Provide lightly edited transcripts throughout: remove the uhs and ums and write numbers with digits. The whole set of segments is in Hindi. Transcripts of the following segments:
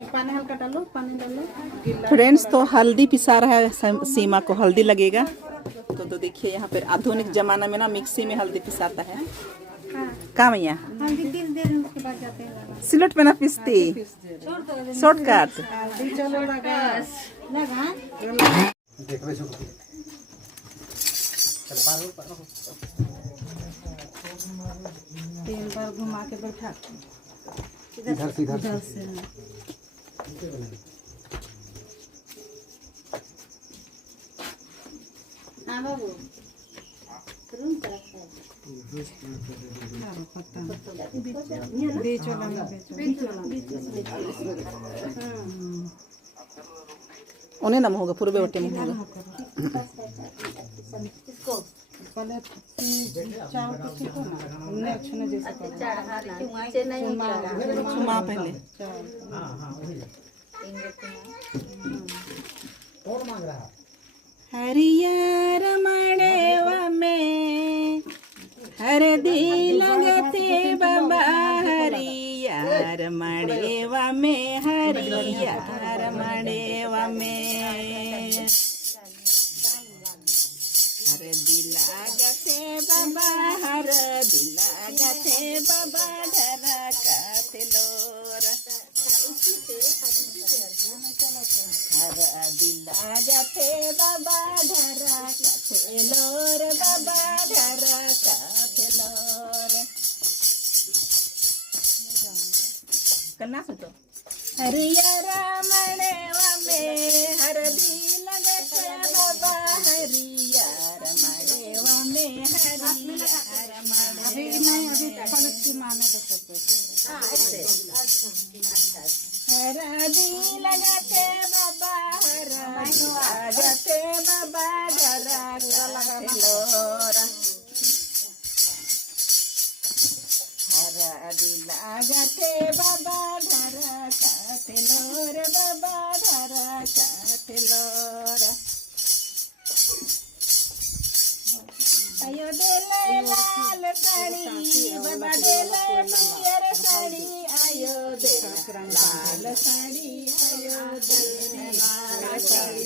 पानी हल्का डालो, पानी डालो। फ्रेंड्स, तो हल्दी पिसा रहा है सीमा को, हल्दी लगेगा। तो देखिए यहाँ पर आधुनिक जमाना में ना मिक्सी में हल्दी पिसाता है। कहाँ भैया हल्दी पीस दे रहे हैं, उसके बाद जाते हैं सिलट पे ना पिसती, शॉर्टकट। चलो लगा तीन बार घुमा के बैठा इधर से हाँ बाबू उन्हें नम होगा, पूरे बटे में होगा। छुमा पहले हरियर मड़ेवा में हरदी लगते बाबा, हरियर मड़ेवा में, हरियर मड़ेवा में हरदी लागते बाबा, हरदी लागते बाबा, ढरकत लोर हरदी लागते बाबा, ढरकत लोर बाबा, ढरकत लोर। करना सोचो हरियर मड़ेवा में हरदी लगते बाबा, हरियर मड़ेवा में, हरियर हरदी लगते बाबा, हरदी लगते बाबा, ढरकत लोर हरदी लागते बाबा, ढरकत लोर बाबा, ढरकत लोर। आयो देले लाल साड़ी बाबा, देले पियर साड़ी, आयो देले लाल साड़ी, आयो देले लाल साड़ी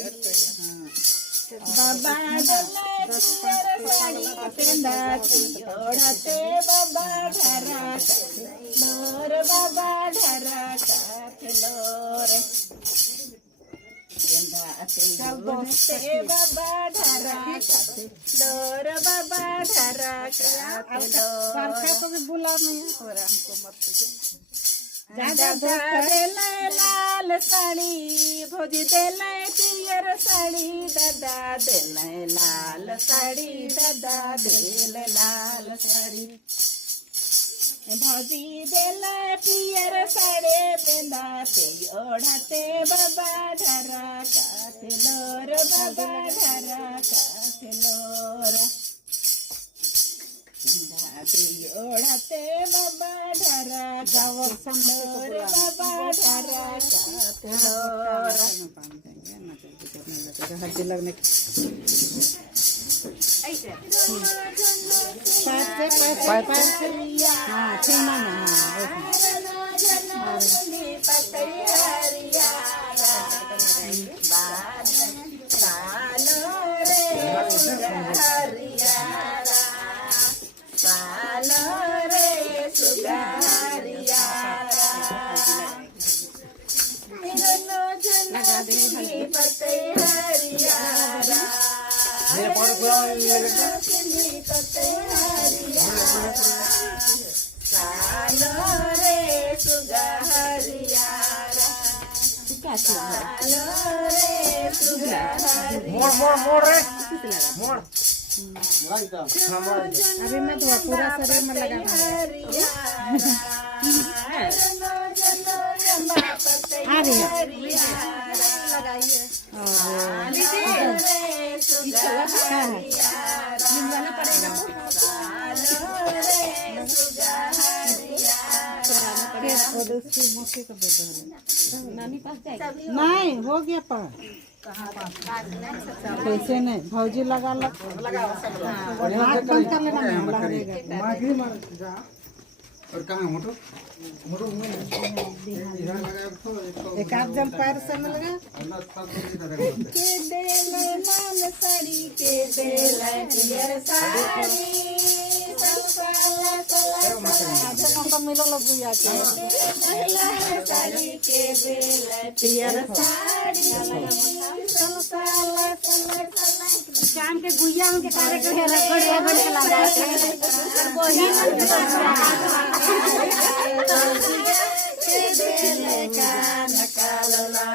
बाबा, देले पियर साड़ी पेंदाती ओढ़ते बाबा, ढरकत लोर बाबा, ढरकत लोर पेंदाते ओढ़ते बाबा, ढरकत लोर बाबा, ढरकत लोर। को भी बुला नहीं और हमको मत दादा देले लाल साड़ी, भौजी देले पियर साड़ी, दादा देले लाल साड़ी, दादा देले लाल साड़ी, भौजी देले पियर साड़ी पेंदाते ओढ़ते बाबा, ढरकत लोर बाबा, ढरकत लोर ओढ़ते बाबा, ढरकत लोर बाबा, ढरकत लोर। हल्दी लगने अभी मैं तो पूरा शरीर में लगा नहीं हो गया पर कैसे नहीं भौजी लगा हाथ बंद कर लेना, और कहाँ मोटो मोटो मुँह इधर लगा तो एक आध जन पैर से न लगा अल्लाह सब कुछ इधर करते के देले लाल साड़ी के देले पियर साड़ी संसाला आधे घंटा मिलो लग गया के लाल साड़ी के देले पियर साड़ी संसाला शाम के गुइया के कार्य के रगड़ रगड़ के लगा के वही के देले कान कालला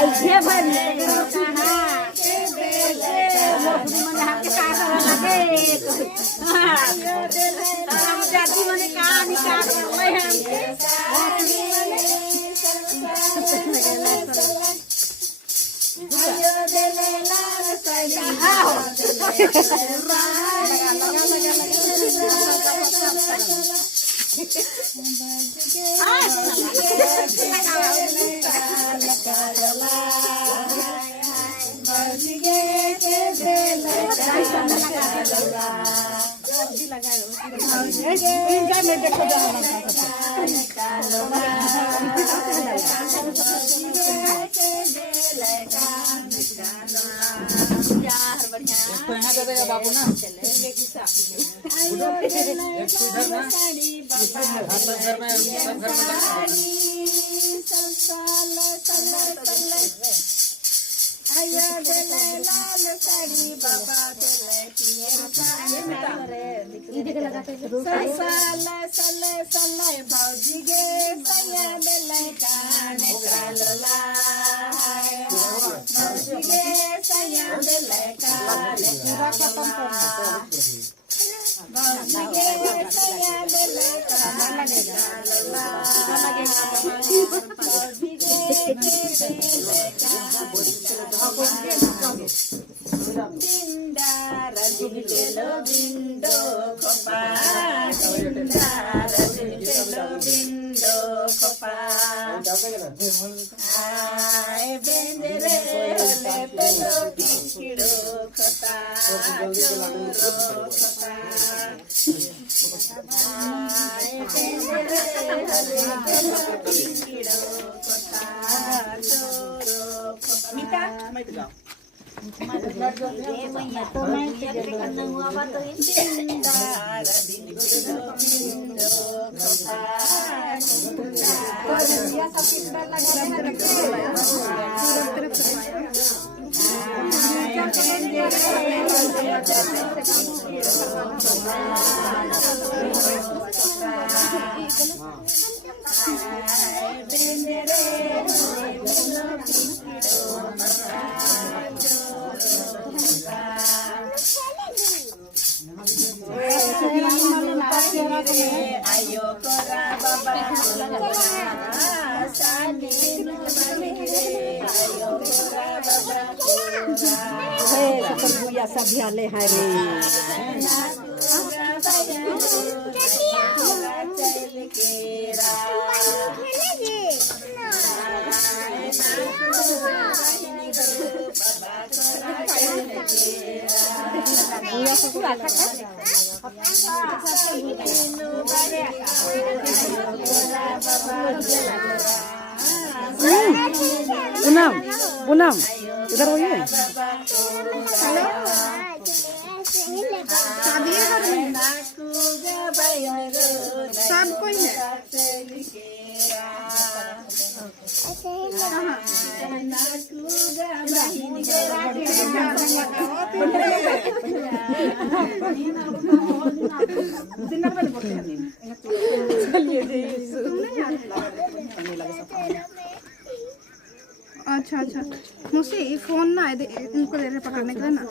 ऐसे भरी कहां के देले मन हाथ के काट लगे हम जाति मने कहानी काट ले हम आयो देले लाल साड़ी तो यहाँ दे देगा बाबू ना एक इधर ना सब घर में आया देले लाल साड़ी बाबा देले पियर साला सले सले भौजी गे सैया देले कान कालला भौजी गे सैया देले कान कालला भौजी गे सैया देले कान कालला भौजी गे Bindara dindelo bindo kopa Bindara dindelo bindo kopa Ay bendere le pelo pikido kota choro kota Ay bendere le pelo pikido kota choro kota Mita, mai tu kau ayo kora baba sani no ayo kora baba हे सब गुइया सब भियाले है रे चल केरा गुइया सब पूरा खाता पूनम पूनम इधर होइए सब कोई है अच्छा अच्छा मुझसे ये फोन ना है इनको दे रहे पकड़ने के लिए ना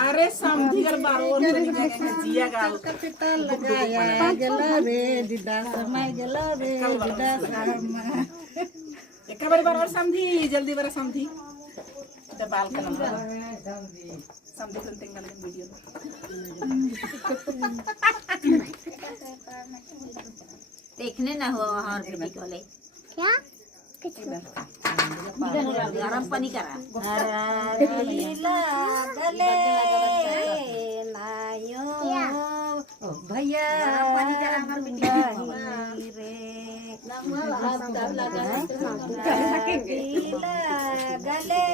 अरे समझी कर बारो जिया गाल पिता लगाया गला रे दीदा समय गला रे दीदा समय एक बार बार समझी जल्दी बार समझी तो बाल का नंबर समझी तो टेंगल वीडियो देखने ना हुआ वहाँ और वीडियो वाले क्या गरम पाणी करा लागले नायो भैया पाणी करा रे लागले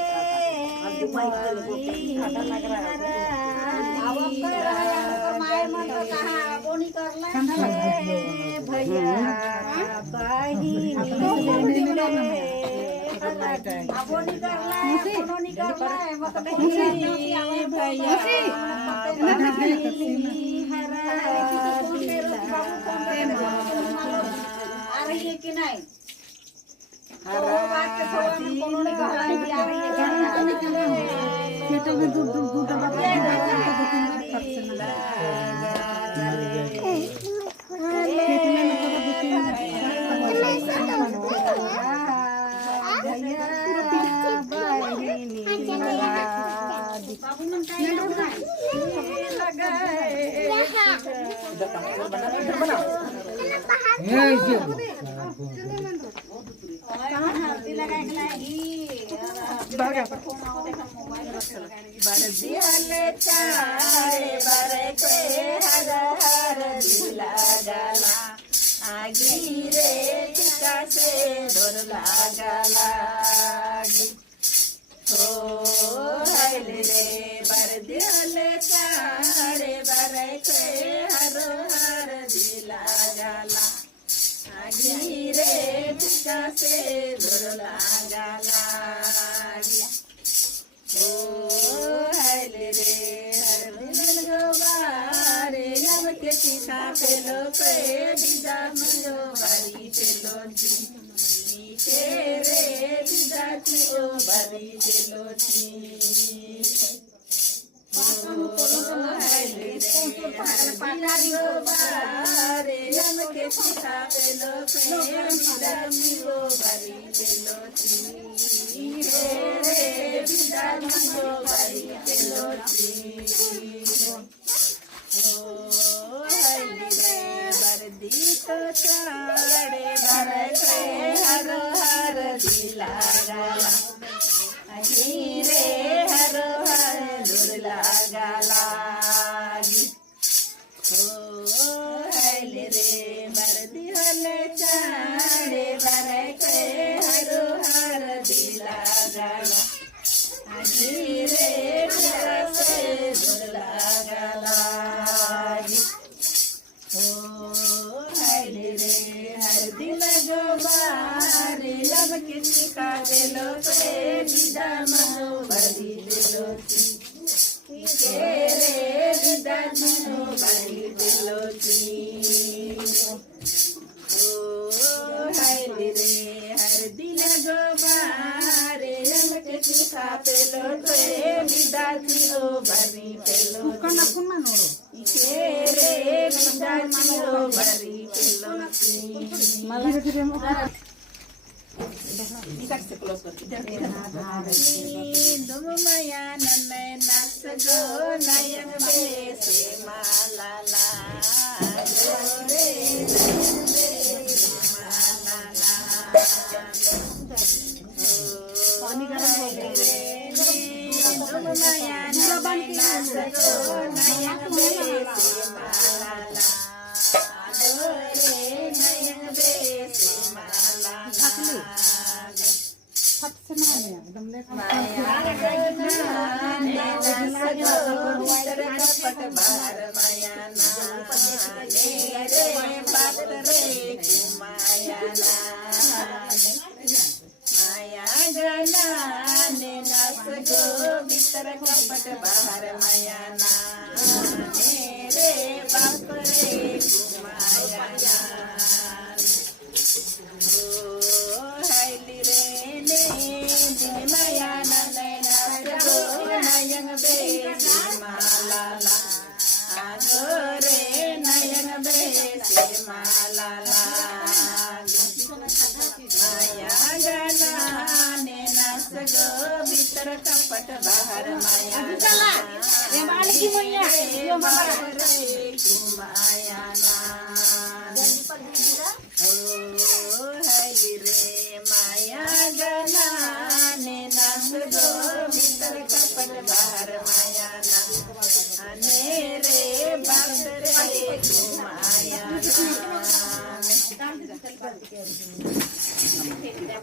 भैया की नाही माया लाल